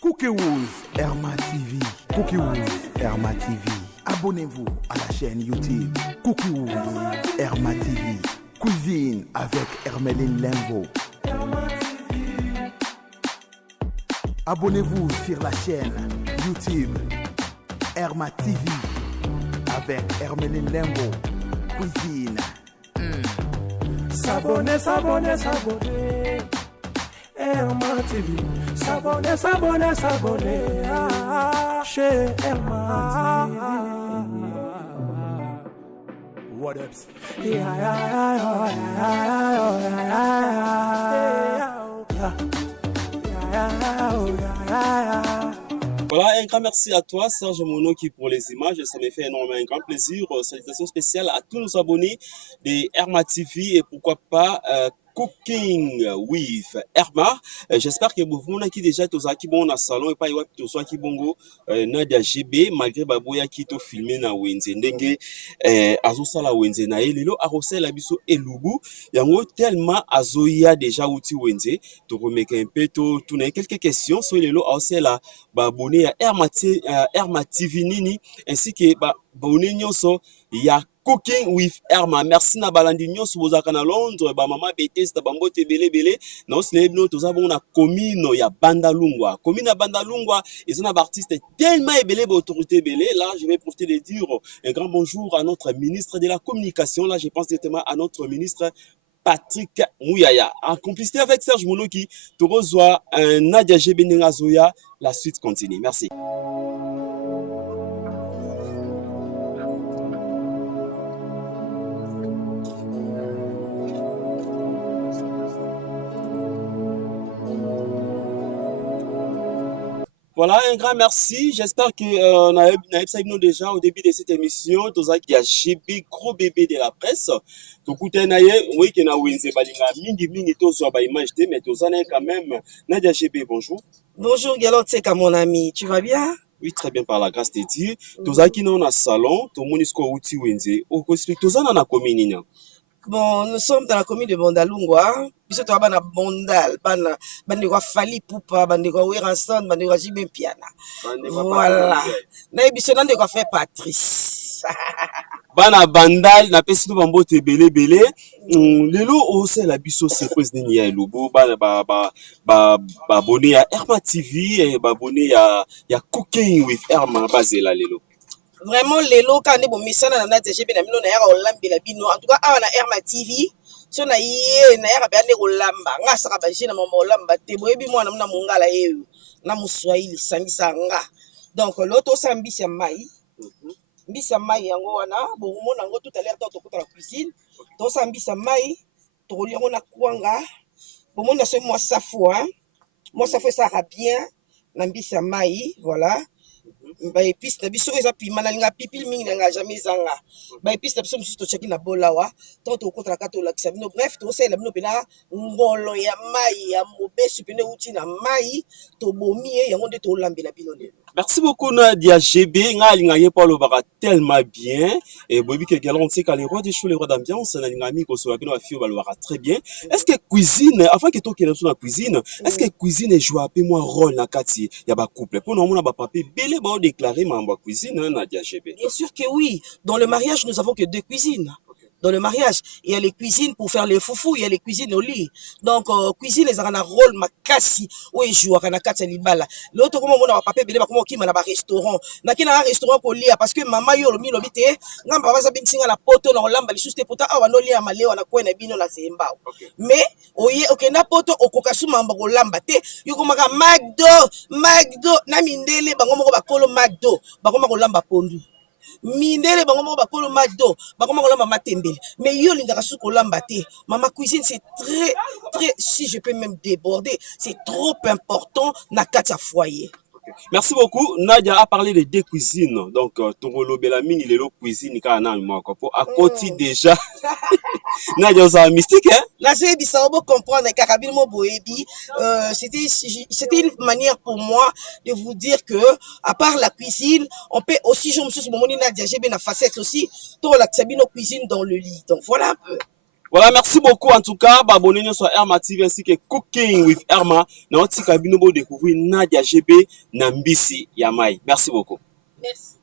Cookie Woods, Herma TV. Cookie Woods, Herma TV. Abonnez-vous à la chaîne YouTube Cookie Woods, Herma TV. Cuisine avec Hermeline Lemvo. Abonnez-vous sur la chaîne YouTube Herma TV avec Hermeline Lemvo. Cuisine. S'abonner, s'abonner, s'abonner. Herma TV. S'abonner, s'abonner, s'abonner. Chez Herma TV. What up? Voilà, un grand merci à toi, Serge Monoki, pour les images. Ça me fait énormément un grand plaisir. Salutations spéciales à tous nos abonnés de Herma TV et pourquoi pas Cooking with Herma. J'espère que vous avez déjà tous qui bon dans salon et pas tous qui bongo Nadia GB malgré baboya qui to filmé na wenze ndenge azosala wenze na ye lelo arosela biso elubu yango tellement azoya déjà uti wenze to remeka un peu to na quelques questions sur lelo arosela babone ya Herma TV nini ainsi que babone nyonso ya Cooking with Herma. Merci na balandi nyonso bozaka na Londres ba mama Bethesda bambote belebele na osile bino tozabona na commune ya Bandalungwa. Commune ya Bandalungwa ils ont un artiste tellement ébélé autorité belé. Là je vais profiter de dire un grand bonjour à notre ministre de la communication. Là je pense directement à notre ministre Patrick Mouyaya. En complicité avec Serge Monoki, tu reçois Nadia Gebenenga Zoya. La suite continue. Merci. Voilà, un grand merci. J'espère que on a eu déjà au début de cette émission. Il y a GB, gros bébé de la presse. Donc, oui, qui na wenze balinga mingi tozo ba image de mais toza quand même. Nadia GB, bonjour. Bonjour Galoteka mon ami, tu vas bien? Oui, très bien par la grâce de Dieu. Toza qui na salon, to monisco uti wenze. O ko explique toza na commune. Bon, nous sommes dans la commune de Bandalungwa. Biso to bana Bondal, bana bandeko Fali Poupa, bandeko Weranson, bandeko Jibé Piana. Voilà. Na biso ndeko fait Patrice. Bana Bandal na pesi to bambote belebele. Lelo osela biso surprise nini ya elubu bana ba abonné ya Herma TV et ba abonné ya Cooking with Herma bazela lelo. Vraiment lelo quand on misana na DGB na mino na ya olambela bino en tout cas na Herma TV so na ye na ya ba ne olamba ngasa ka ba jina mama olamba te boyebi mwana muna mungala ye na muswahili sambisa nga donc l'autre sambisa mai mbisa mai yango wana bo mona ngo tout à l'heure to kota la cuisine to sambisa mai to liango na kwanga bo mona so moi safo ça va bien na mbisa mai voilà. Ba épice na biso eza pima na linga pipili mingi na jamais zanga ba épice na biso to cheki na bolawa to kota ka to lakisa bino bref to sela bino pena ngolo ya mai ya mobesu pene uti na mai to bomie yango nde to lambela bino lelo. Merci beaucoup Nadia GB nga linga ye Paulo baka tellement bien et bobi que galant c'est quand les rois des shows les rois d'ambiance na linga mi ko so bino ba fio balwaka très bien. Est-ce que cuisine avant que to kena sur la cuisine est-ce que cuisine joue un peu moins rôle na kati ya ba couple pour nous na ba papier belé ba déclarer membre cuisine Nadia GB? Bien sûr que oui. Dans le mariage, nous avons que 2 cuisines. Dans le mariage, il y a les cuisines pour faire les foufous, il y a les cuisines au lit. Donc, cuisine, les ont un rôle makasi, où ils jouent à Nakata Libala. L'autre, comment on a papa, bébé, comment qui m'a un restaurant. N'a qu'un restaurant pour lire, parce que maman, yo, mi, lobité, n'a pas besoin de la poto, dans l'amba, les sous-té, pota, ah, no lia, malé, on a quoi, n'a bino, la zemba. Mais, ok, na poto, au kokasu, mamba, au lamba, te, yo, comme un McDo, na mindele, bango, bakolo, McDo, bango, lamba, pondu. Mindele bango bakolo McDo bakoma kolamba matembele mais yo lingaka su kolamba te mama cuisine c'est très si je peux même déborder c'est trop important na kati ya foyer. Merci beaucoup. Nadia a parlé de 2 cuisines. Donc, Tongolo Belamine, il est le cuisine car na moko po à côté déjà. Nadia ça mystique hein. Là c'est bisa obo comprendre Karabine mo boyebi c'était une manière pour moi de vous dire que à part la cuisine, on peut aussi je me suis mon Nadia j'ai bien la facette aussi to la tsabino cuisine dans le lit. Donc voilà un peu. Voilà, merci beaucoup en tout cas. Abonnez-vous sur Herma TV ainsi que Cooking with Herma. Dans votre cabine, vous découvrir Nadia GB Nambisi Yamai. Merci beaucoup. Merci.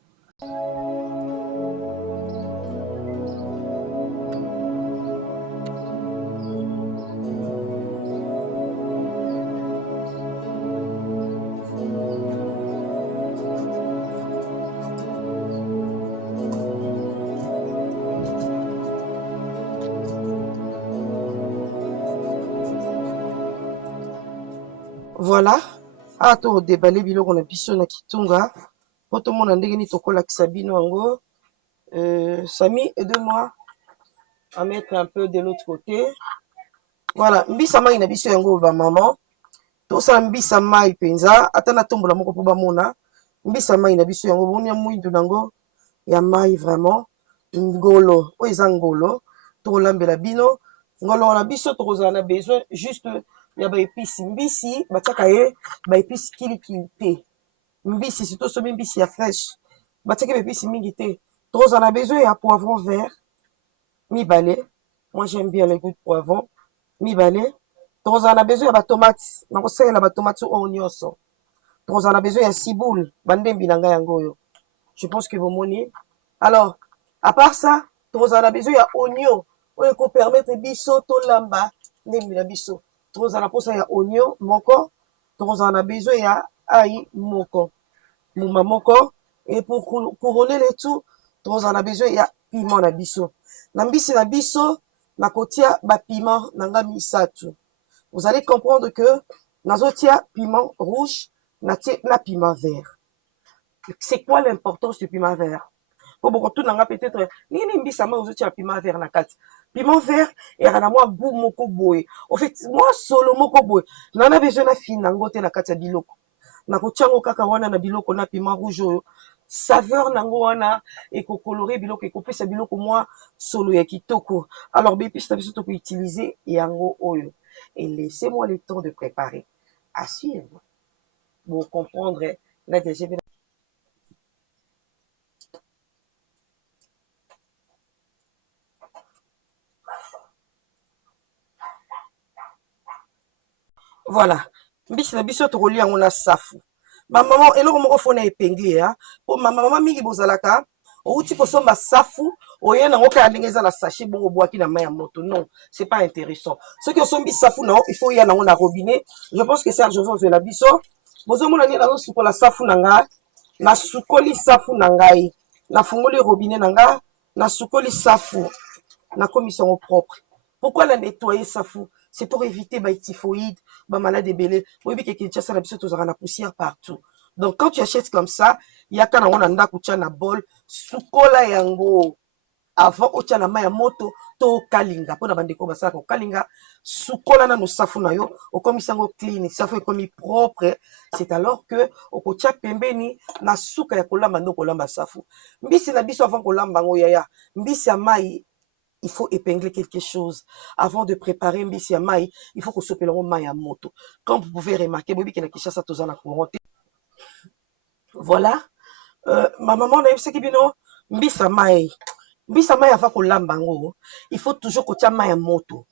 Voilà. Ah, to déballer biloko na biso na kitunga. Po to mona ndenge ni tokolakisa bino yango. Samy, aide-moi à mettre un peu de l'autre côté. Voilà, mbisa mai na biso yango ba maman. Tosala mbisa mai penza, ata na tombola moko po bamona. Mbisa mai na biso yango boni ya mwindu nango ya mai vraiment. Ngolo, oyo eza ngolo. Tokolambela bino. Ngolo na biso tokozala na besoin juste ya ba épices mbisi, batiaka ye ba épices kilikili te. Mbisi surtout somi mbisi ya fraîche. Batiaka ba épices mingi te. Tokozala na besoin ya poivron vert. Mibale. Moi j'aime bien le goût de poivron. Mibale. Tokozala na besoin ya ba tomates. Nakosalela ba tomates oyo nyonso. Tokozala na besoin ya ciboule. Bandembi na ngai yango oyo. Je pense que vous moni. Alors, à part ça, tokozala na besoin ya oignon. Oyo ko permettre biso to lamba ndembi na biso. Tokozala posa ya oignon moko. Tokozala na besoin ya ail moko. Muma moko. Et pour couronner le tout, tokozala na besoin ya piment na biso. Na mbisi na biso, na kotia ba piment nanga misato. Vous allez comprendre que nazotia piment rouge, na piment vert. C'est quoi l'importance du piment vert? Pour beaucoup tout nanga peut-être nini mbisa ma ozotia piment vert na kati. Piment vert et na moi goût moko boye. En fait, moi solo moko boye. Nana besoin na finango te na kati ya biloko. Na kotiango kaka wana na biloko na piment rouge oyo. Saveur nango wana eko coloré biloko eko pesa biloko moi solo ya kitoko. Alors bépi ça biso to utiliser yango oyo. Et laissez-moi le temps de préparer. À suivre. Pour comprendre la DGB. Voilà. Mbisi na biso tokoli yango na safu. Ma maman eloko moko fona épinglé hein. Po ma maman mingi bozalaka outi kosomba safu oye nango ka ndenge eza na sachet bongo boaki na main ya moto. Non, c'est pas intéressant. Ce qui osombi safu na il faut ya nango na robinet. Je pense que Serge Joseph de la biso. Bozo mona ni nango sukola safu na nga. Na sukoli safu na ngai. Na fungoli robinet na nga. Na sukoli safu. Na commission au propre. Pourquoi la nettoyer safu? C'est pour éviter les typhoïdes, les maladies belées. Oui, mais qu'il y a la poussière partout. Donc, quand tu achètes comme ça, il y a quand on a un bol, sukola yango. Avant, au tient la main moto, to kalinga. Pour la bande de ça, kalinga, sukola na no safu na yo, au comme sango clean, safu comme propre. C'est alors que, au kocha pembeni, na suka ya kolamba no kolamba safu. Mbisi na biso avant kolamba ngo yaya. Mbisi ya mai. Il faut épingler quelque chose. Avant de préparer mbisi ya mai, il faut que ce soit mai à moto. Comme vous pouvez remarquer, voilà. Ma maman a eu ce qui bino mbisa mai. Mbisa mai avant qu'on lambango, il faut toujours que tu mai à moto.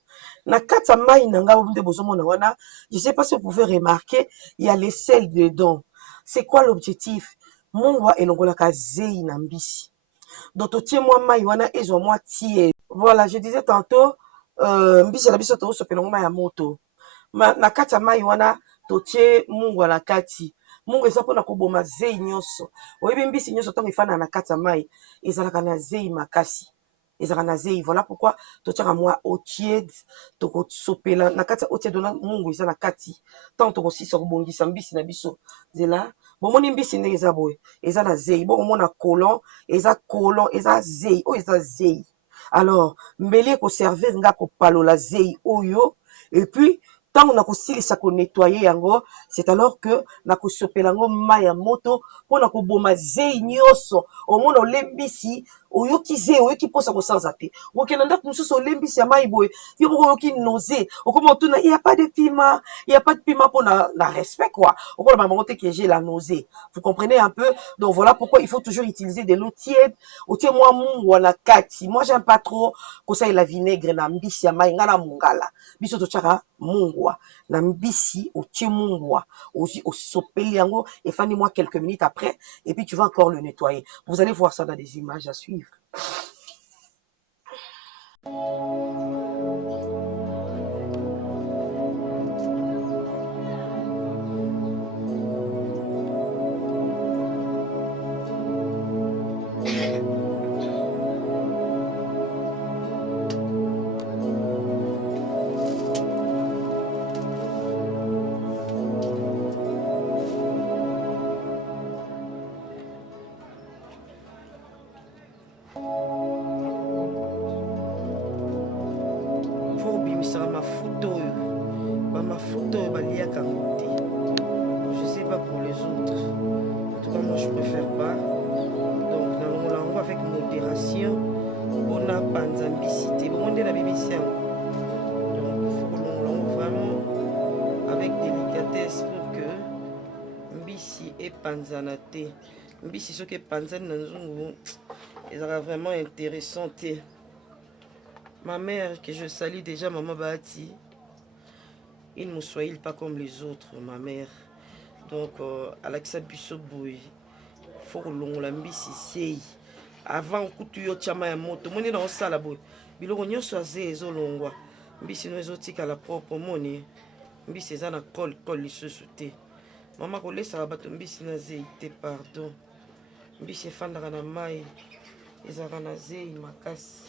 Na kata mai nanga de bozomona wana, je sais pas si vous pouvez remarquer, il y a les sels dedans. C'est quoi l'objectif? Mongwa elongola ka zei na mbisi. Donc tu moi mai wana ezo moi tie. Voilà, je disais tantôt, mbisi la biso to sopelongo mai ya moto. Na kati ya mai wana totie mungu na kati. Mungu eza pona koboma zei nyonso. Oyebi mbisi nyonso ntango efana na kati ya mai, ezalaka na zei makasi. Ezalaka na zei. Voilà pourquoi totiaka mwa eau tiède, tokosopela na kati ya eau tiède na mungu eza na kati. Tant tokosisa kobongisa mbisi na biso. Zela bomoni mbisi ndenge eza boye. Eza na zei. Bomona colon, eza zei. Oh eza zei. Alors, mbeli ko servir nga ko palola zei oyo et puis tant on a kosilisa ko nettoyer yango, c'est alors que na ko sopela ngo mai ya moto pona ko boma zei nyonso. Au mona olembisi oyoki ze oyoki posa kosanza te okende ndako mosusu olembisi ya mai boye yo moko oyoki nausée okoma otuna il y a pas de piment pour na respect quoi okoloba bango te que j'ai la nausée vous comprenez un peu donc voilà pourquoi il faut toujours utiliser de l'eau tiède otie mwa mungwa na kati moi j'aime pas trop kosalela vinaigre na mbisi ya mai nga na mongala biso totiaka mungwa na mbisi otie mungwa osopeli yango efandi moi quelques minutes après et puis tu vas encore le nettoyer vous allez voir ça dans des images à suivre. Je sais pas pour les autres. En tout cas, moi je préfère pas. Donc, dans le langue avec modération, on a pas d'ambicité. Bon, on est la BBC. Donc, il faut que l'on vraiment avec délicatesse pour que Mbisi et Panzanate. Mbisi, ce que Panzan ils sera vraiment intéressant. Ma mère, que je salue déjà, Maman Bahati. Il ne me soyez pas comme les autres, ma mère. Donc, Alexa Bissoboui, il faut que l'on l'ambissie. Avant que tu aies une moto, on est dans ça là-bas. Il faut que nous soyons longs. Mbisi nous exotique à la propre monnaie. Mbisi est en col les sociétés. Maman, qu'on laisse à battre Mbisi n'a zéité, pardon. Mbisi est fan de la maille. Ils ont razé, ils m'acassent.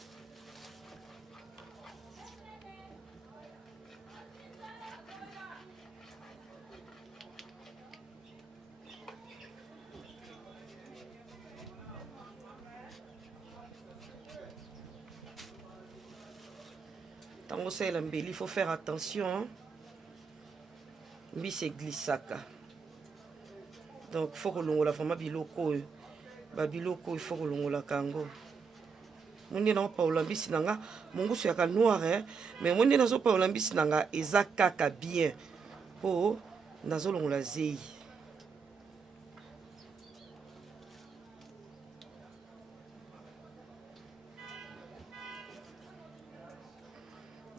Il faut faire attention. Mbisi glissaka. Donc il faut que l'on la vraiment biloko. Babiloko il faut que l'on la kango. Mon n'a pas olambisi nanga. Mon goût c'est noir mais mon n'a pas olambisi nanga ezakaka bien. Oh nazo l'on la zei.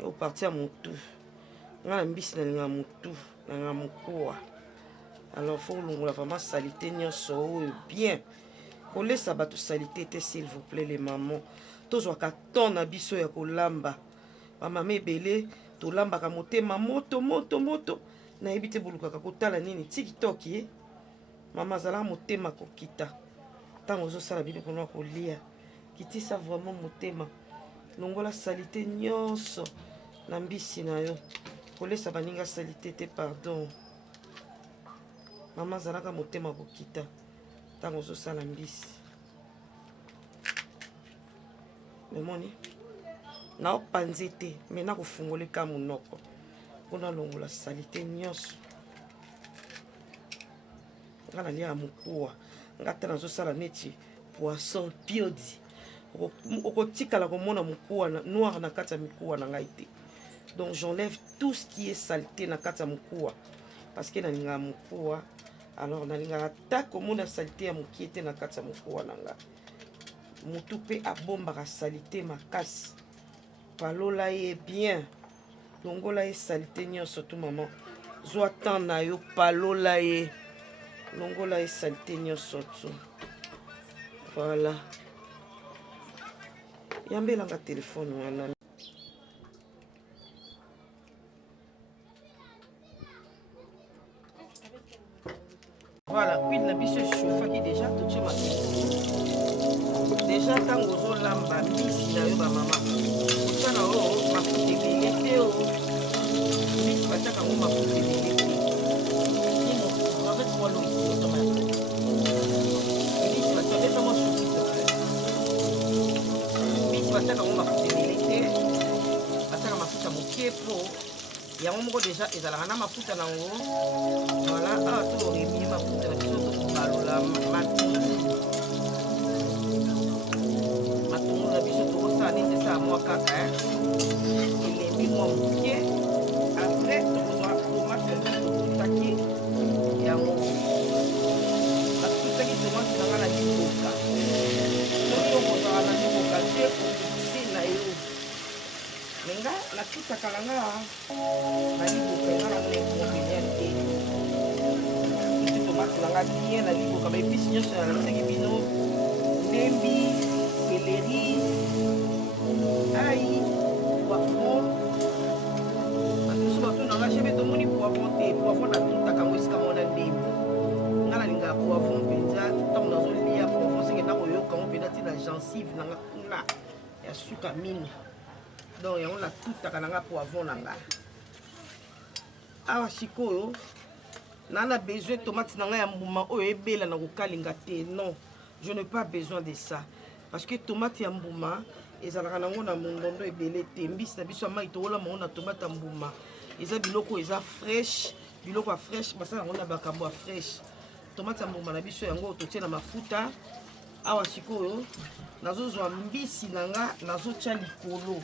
Au partir à mon tour. Alors, il faut que vraiment salité bien. On laisse à salité, s'il vous plaît, les mamans. Tous les cartons à biso ya kolamba. Maman belé, to lamba ka motema moto. Na ebité buluka ka kotala nini TikTok ye. Maman zala motema ko kita. Tango zo sala bino kono ko lia. Kiti ça vraiment motema. Longola salité nyonso. Nambisi na yo. Kolesa baninga salité te pardon. Maman zalaka motema kokita. Tango zo sala mbisi. Memoni. Na opanzete me na kufungole ka munoko. Kuna longola salité nyonso. Ngana lia mukuwa. Ngata na zo sala neti poisson piodi. Okotikala komona mukuwa noir na kata mikuwa na ngaite. Donc j'enlève tout ce qui est saleté na kata mukuwa parce que na ninga mukuwa alors na ninga attaque au monde saleté ya mukiete na kata mukuwa nanga mutu pe abomba ka saleté makasi palola ye bien longola ye saleté nyo surtout maman zo attend na yo palola ye longola ye saleté nyo surtout voilà yambela nga téléphone wana. Voilà, puis la bise chauffe qui déjà tout ce matin. Déjà quand vous avez lamba bise na yo ba mama. Ça na o ma fuite bilete o. Bise ba taka mo ma fuite bilete. Nino, va mettre moi l'eau ici tomate. Bise ba taka ça moi souci. Bise ba taka mo ma fuite bilete. Ba taka ma fuite mo kepo. Il y a un moment déjà, ils allaient ramener ma foute à l'envoi. Voilà, ah, tout le monde ma foute à la matin. à moi kaka elembi mwa moke après tokozwa tomate totaki yango natutaki tomate nanga na liboka soki okozala na liboka te okokisi na yo menga natutaka nanga na liboka eza nango na ekomelia te tuti tomate nanga bien na liboka baepisi nyonso nalakisaki bino ndembi peleri ai poivron batusu batunanga shebe tomoni poivron te poivron natutaka ngo esika mona ndembi nga nalingaka poivron mpenza ntango nazolia poivron senge nakoyoka ngo mpenza ntina gencive nanga kuna ya suka mino donc yango natutaka nanga poivron nanga awa sikoyo nana besoin tomate nanga ya mbuma oyo ebela na kokalinga te non je n'ai pas besoin de ça parce que tomate ya mbuma ezalaka nango na mondondo ebele te mbisi na biso ya mai tokolama ngo na tomate ya mbuma eza biloko eza fraîche biloko ya fraîche basala yango na bakambo ya fraîche tomate ya mbuma na biso yango totie na mafuta awa sikoyo nazozwa mbisi nanga nazotya likolo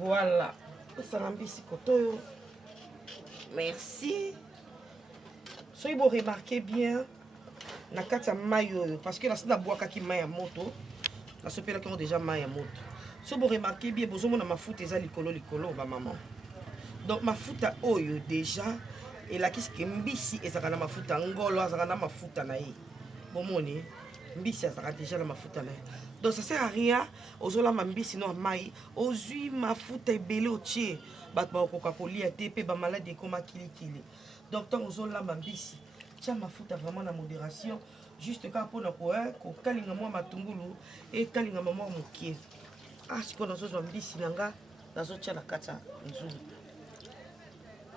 voilà osala mbisi kotoyo merci soki bo remarquez bien na kati ya mai oyo parce que nasi nabwakaki mai ya moto nasopelaki yango déjà mai ya moto so bo remarquez bien bozomona mafuta eza likolo likolo bamama donc mafuta oyo déjà elakisi ke mbisi ezalaka na mafuta ngolo azalaka na mafuta na ye bomoni mbisi azalaka déjà na mafuta na ye donc ça sert à rien ozolamba mbisi no mai ozwi mafuta ebele otie bato bakokoka kolia te mpe bamaladi ekoma kilikili donc ntango ozolamba mbisi tia mafuta vraiment na modération juste kaka mpona kokalinga mwa matungulu ekalingama mwa mokie sikoyo nazozwa mbisi na nga nazotia na kati ya nzungu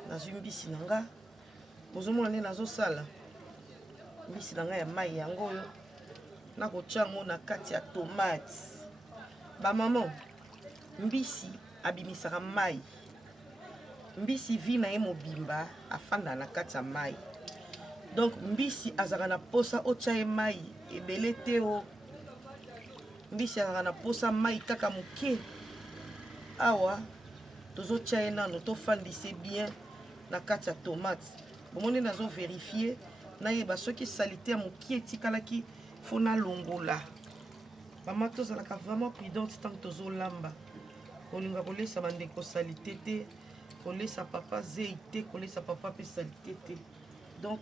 nazwi mbisi na nga bozomona nde nazosala mbisi na nga ya mai yango oyo nakotia yango na kati ya tomate bamama mbisi abimisaka mai mbisi vi na ye mobimba afanda na kati ya mai donc mbisi azalaka na posa otia ye mai ebele te o mbisi azalaka na posa mai kaka moke awa tozotia ye nano tofandise bien na kati ya tomate bomoni nazoverifie nayeba soki salite ya moke etikalaki fo nalongola mama tozalaka vraiment prudente ntango tozolamba kolinga kolesa bandeko salite te kolesa papa zei te kolesa papa mpe salite te donc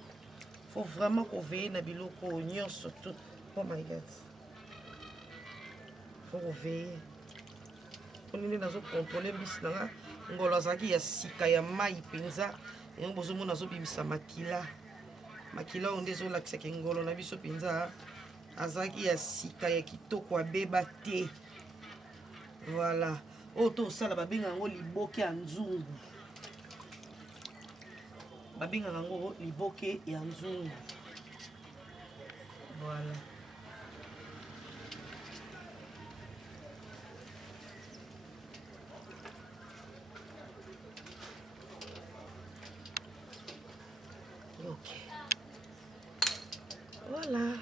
faut vraiment koveille na biloko nyonso tout. Oh my god, faut koveille konini nazokontrole mbisi nanga ngolo azalaki ya sika ya mai mpenza yango bozomona azobimisa makila oyo nde ezolakisaka ngolo na biso mpenza azalaki ya sika ya kitoko abeba te voilà oyo tosala babengaka yango liboke ya nzungu babengaka yango liboke ya nzungu voilà ok voilà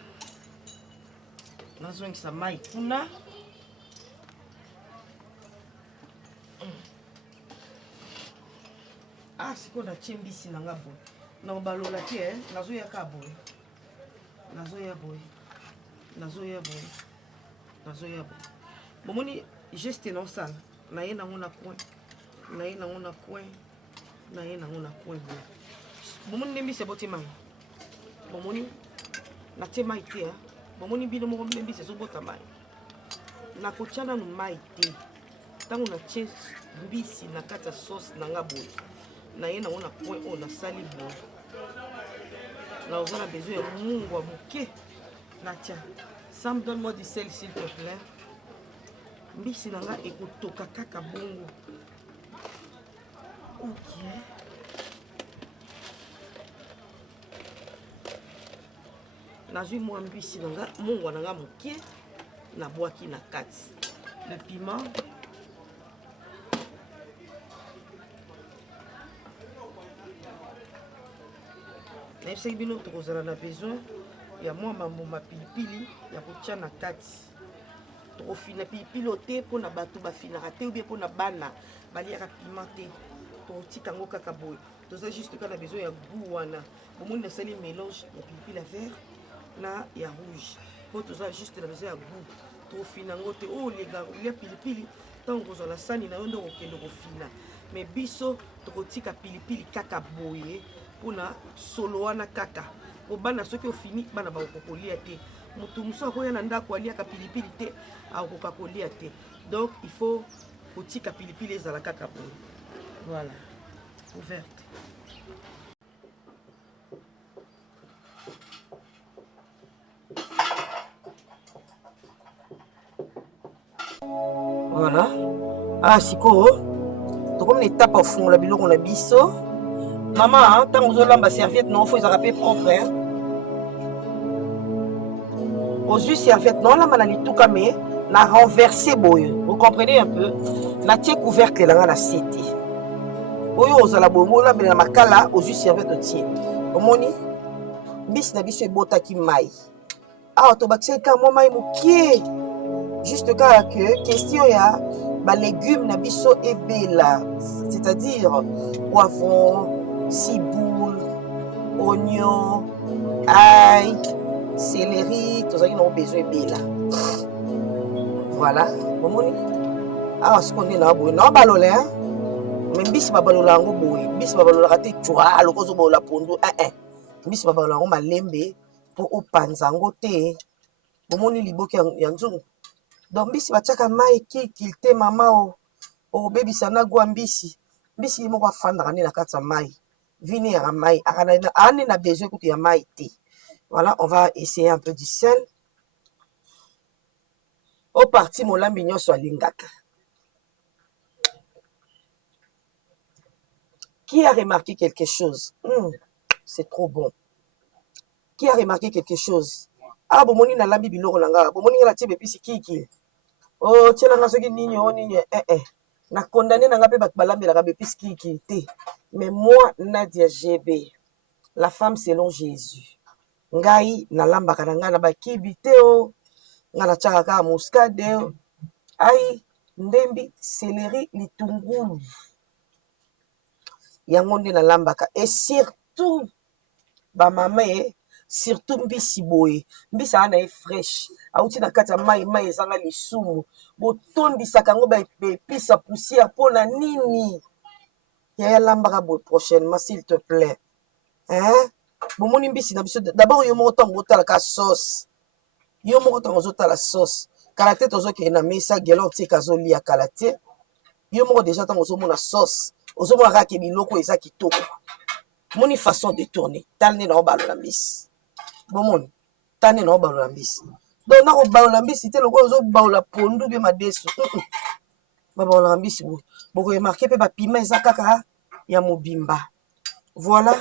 nazongisa mai kuna sikoyo natie mbisi nanga boye na balola te nazoyaka boye nazoya boye bomoni geste naosala naye nango na coin boye bomoni nde mbisi eboti mai bomoni natie mai te bomoni bino moko mpe mbisi ezobota mai nakotia nanu mai te ntango natie mbisi na kati ya sauce nanga boye naye nango na point oyo nasali boye naoza na besoin ya mungwa moke natia sam donne moi du sel s'il te plaît mbisi nanga ekotoka kaka bongo ok nazwi mwa mbisi nanga mungwa nanga moke nabwaki na kati le piment nayebisaki bino tokozala na besoin ya mwa mambuma pilipili ya kotia na kati tokofina pilipili te mpona bato bafinaka te ubie mpona bana baliaka piment te totika yango kaka boye toza juste kaka na besoin ya goût wana bomoni nasali mélange ya pilipili ya vert na ya rouge mpo toza juste na besoin ya goût tokofina yango te oyo olia pilipili ntango kozwa na sani na yo nde okokende kofina me biso tokotika pilipili kaka boye mpona solo wana kaka po bana soki ofini bana bakokolia te moto mosusu akoya na ndako aliaka pilipili te akokoka kolia te donc il faut kotika pilipili ezala kaka boye voilà ouverte voilà sikoyo tokomi na étape ofungola biloko na biso mama ntango ozolamba serviette na ofo ezalaka mpe propre ozwi serviette na olamba na lituka me na renverse boye vous comprenez un peu natie couvercle nanga na se te oyo ozala boye olambela na makala ozwi serviette otie omoni mbisi na biso ebotaki mai awa tobakisaki kaka mwa mai mokie juste kaka que question ya balégume na biso ebela c'est-à-dire poivron, ciboule, oignon, ail, céleri, tout ça, ils ont besoin de là. Voilà, vous voyez? Ah, ce qu'on est là, vous voyez, balolé, hein? Mais bis ma balola ngo boy, bis ma balola kate chwa, lokozo bola pondo, bis ma balola ngo malembe pour opanzango te. Vous voyez liboki yanzungu. Donc bis ba chaka mai ki kilte mama o baby sana gwa mbisi. Mbisi moko afandaka nde na kati ya mai vini ya mai ane na besoin kutu ya mai te voilà on va essayer un peu du sel au parti molambi nyonso alingaka qui a remarqué quelque chose c'est trop bon qui a remarqué quelque chose bomoni na lambi biloko na nga bomoni nga tie bepisi kiki tiela nga soki nini nini na condamné na nga pe bato balambelaka bepisi kiki te mais moi Nadia GB la femme selon Jésus ngai nalambaka na ngai na bakibi te ngai natiaka kaka muscade ai ndembi céleri litungulu yango nde nalambaka et surtout bamama surtout mbisi boye mbisi ana ye fresh auti na kati ya mai ezanga lisumu botondisaka yango baepisa poussière mpona nini yaya lambaka boye prochainement s'il te plaît bomoni mbisi na biso d'abord yo moko ntango otalaka sauce yo moko ntango ozotala sauce kala te tozokende na mesa gelo otika azolia kala te yo moko deja ntango ozomona sauce ozomona kaka biloko eza kitoko moni façon de tourner tala nde na obalola mbisi bomoni tala nde na obalola mbisi donc nakobalola mbisi te lokola ozobalola pondu mpe madesu babalolaka mbisi bokoremarke mpe bapima eza kaka ya mobimba voilà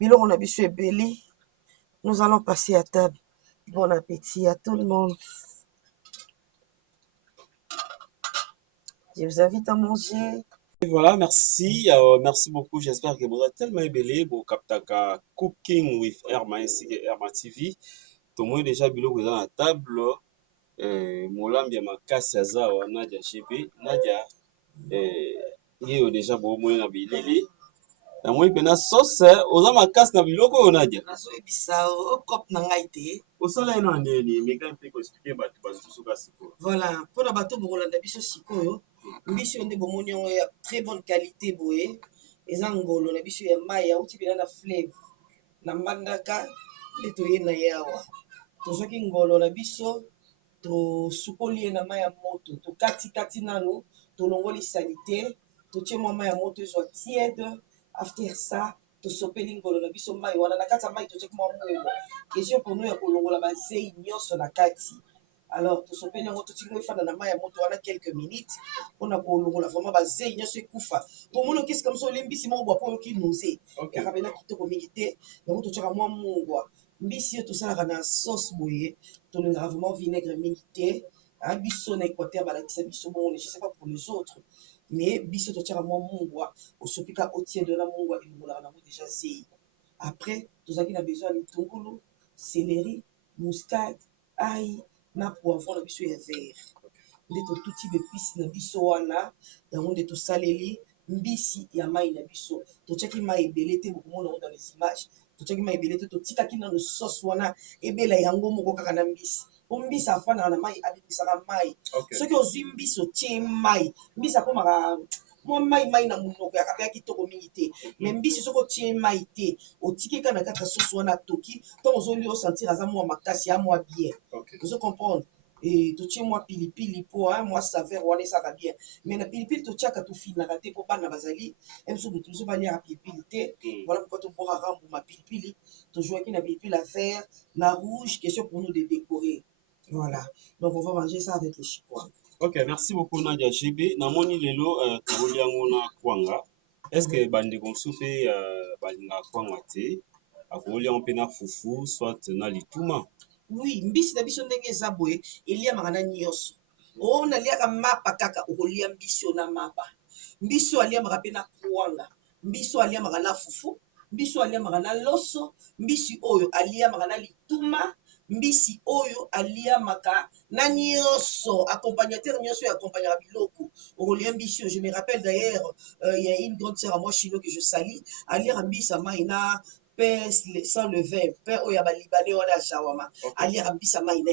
biloko na biso ebeli nous allons passer à table bon appétit à tout le monde je vous invite à manger. Et voilà, merci. Merci beaucoup. J'espère que vous avez tellement aimé. Vous captez Cooking with Herma ainsi que Herma TV. Tout le monde déjà biloko dans la table. Molambi makasi azawa Nadia GB. Nadia yeo déjà bon moyen na bilili. Na moi pena sauce oza makasi na biloko Nadia. Nazo ebisa o cop na ngai te. Osala eno ndeni meka mpe ko expliquer bato bazusuka siko. Voilà, pona bato bokolanda biso sikoyo. Mbisi onde bomoni yango ya très bonne qualité boye eza ngolo na biso ya mai auti bila na flave na mbandaka nde toye na yawa tozwaki ngolo na biso tosukoli ye na mai ya moto tokatikati nano tolongoli salite totie mwa mai ya moto ezwa tiède after ça tosopeli ngolo na biso mai wana na kati ya mai totieki mwa mungo question pono ya kolongola bazei nyonso na kati. Alors, tout ce pays, on a fait dans la moto quelques minutes. On a pour la vraiment basé, il y a ce koufa. Pour moi, qu'est-ce comme ça, l'imbisi, moi, on voit pas qui nous est. Il y a un qui te communiqué, donc tu as moi, mon bois. Mbisi, tout ça, la sauce bouillée, tout le gravement vinaigre milité, un bisson équateur, je sais pas pour les autres, mais bisson, tu as moi, mon bois, au sopika, au tiers de la mon bois, et nous l'avons déjà essayé. Après, tout ça qui a besoin de ton boulot. céleri, muscade, ail, na poivron na biso ya vert. Nde totuti bepice na biso wana, yango nde tosaleli mbisi ya mai na biso. Totiaki mai ebele te, bokomona ngo dans les images. Totiaki mai ebele te, totikaki nano sauce wana ebela yango moko kaka na mbisi. Po mbisi afandaka na mai abimisaka mai. Soki ozwi mbisi otie mai, mbisi akomaka mwa mai na munoko ya kitoko mingi te. Mais mbisi soki otie mai te, otiki kaka sauce wana toki, ntango ozoli osentir aza mwa makasi ya mwa bien. Ozo comprendre? Et totie mwa pilipili po mwa saveur wana esaka bien. Mais na pilipili totiaka tofinaka te po bana bazali emso mutu mosusu baliaka pilipili te. Voilà pourquoi tobokaka mbuma pilipili. Tozwaki na pilipili à vert, na rouge, question pour nous de décorer. Voilà. Donc on va manger ça avec le chikwanga. Ok, merci beaucoup Nadia GB. Namoni lelo toboliango na kwanga. Est-ce que bande konsupe balinga kwanga te? Akoliango pe na fufu soit na lituma. Oui, mbisi na biso ndenge eza boye eliamaka na nyonso. O naliaka mapa kaka okolia mbisi na mapa. Mbisi aliamaka pe na kwanga. Mbisi aliamaka na fufu. Mbisi aliamaka na loso. Mbisi oyo aliamaka na lituma. Mbisi oyo aliamaka na nyonso. Accompagnateur nyonso accompagnera biloko. Okolia mbisi, je me rappelle d'ailleurs, il y a une grande sœur à moi chino que je salue. Aliera mbisi maina pain sans levain, pain au yaba libanais ou à shawama. Ali rabisa maïna.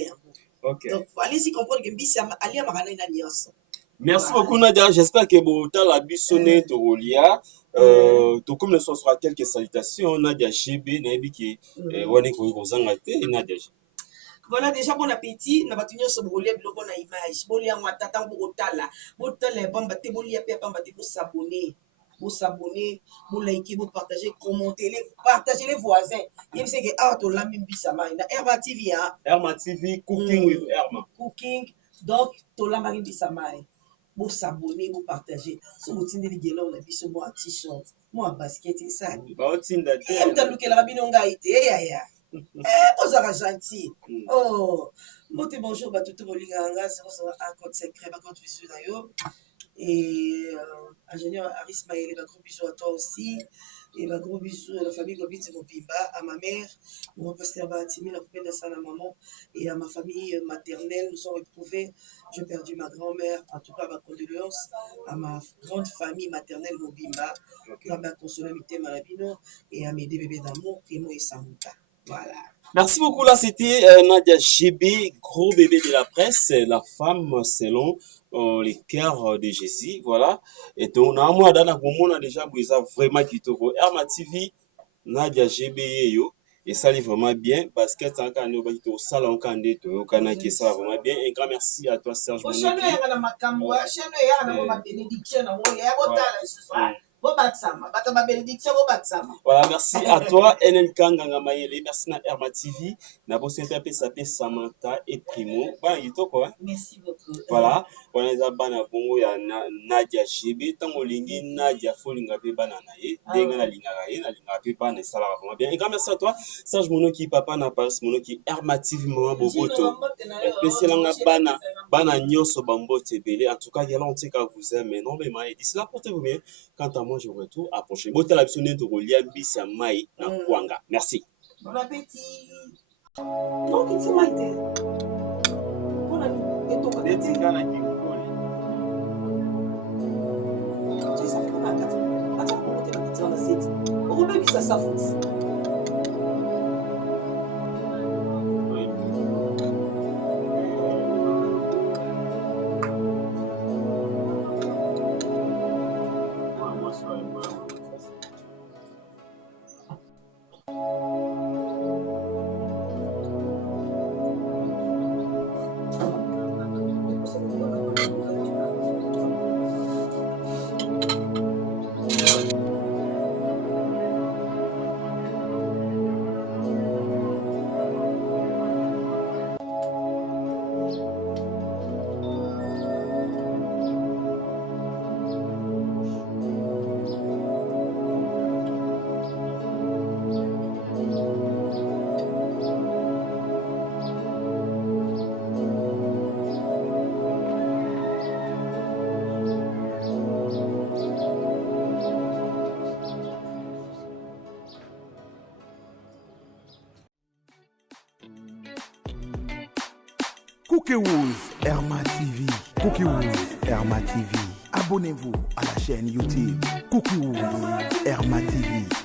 Donc, allez-y comprendre que mbisi ali amagana ina nyonso. Merci beaucoup Nadia, j'espère que vous avez la bissonne Torolia. Tout comme le soir sera quelques salutations Nadia GB nabi ki wane ko kozanga te Nadia. Voilà, déjà bon appétit. N'a pas tenu ce brûlé biloko na image. Bolia mwatata botala. Botala bamba te bolia pe bamba te pour s'abonner. Vous s'abonner, vous liker, vous partager, commenter, partager les voisins. Il me sait que to la même bisama. Herma TV hein. Herma TV cooking with Herma. Cooking. Donc to la même bisama. Vous s'abonner, vous partager. Si vous tenez les gueulons, on a vu ce moi t-shirt, moi basket et ça. Bah tinda te. Et t'as look la rabinonga ite. Ya. Posera gentil. Oh. Moté bonjour ba tout le linganga, c'est un code secret, ba code visuel d'ailleurs. Et ingénieur Aris Maël, un gros bisou à toi aussi. Et un gros bisou à la famille Gobit Mopimba, à ma mère, mon pasteur Bahatimi, la coupée de sa maman, et à ma famille maternelle. Nous sommes retrouvés. J'ai perdu ma grand-mère. En tout cas, ma condoléance à ma grande famille maternelle Mobimba, à ma consolabilité Malabino, et à mes deux bébés d'amour, Primo et Samuta. Voilà. Merci beaucoup. Là, c'était Nadia GB, gros bébé de la presse, la femme selon les cœurs de Jésus. Voilà. Et donc, on a déjà vraiment kitoko. Herma TV, Nadia GB, yo. Et ça, vraiment bien. Basket, ça, ça, vraiment bien. Un grand merci à toi, Serge. Voilà, merci à toi, NNK Ngangamaele, merci à Herma TV, na possibilité de s'appeler Samantha et Primo. Voilà, il est quoi? Merci beaucoup. Voilà, on a bana bongo ya Nadia GB, tango lingi Nadia Folinga pe bana na ye, denga na linga ye, na linga pe bana sala vraiment bien. Et grand merci à toi, Serge Monoki papa na Paris Monoki Herma TV maman boboto. Peselanga bana nyonso bambote belé. En tout cas, yalla on sait que vous aimez énormément et d'ici là portez-vous bien. Quant à moi, je vous retrouve à prochain. Bote la bisonne de Rolia Bisa Mai na Kwanga. Merci. Bon appétit. Non, qui t'y maïté. Bon ami. Et toi, quand tu ça fait qu'on a 4. Attends, on va te mettre dans la 7. On va bien ça fout. Cookie Woods, Herma TV. Cookie Woods, Herma TV. Abonnez-vous à la chaîne YouTube Cookie Woods, Herma TV.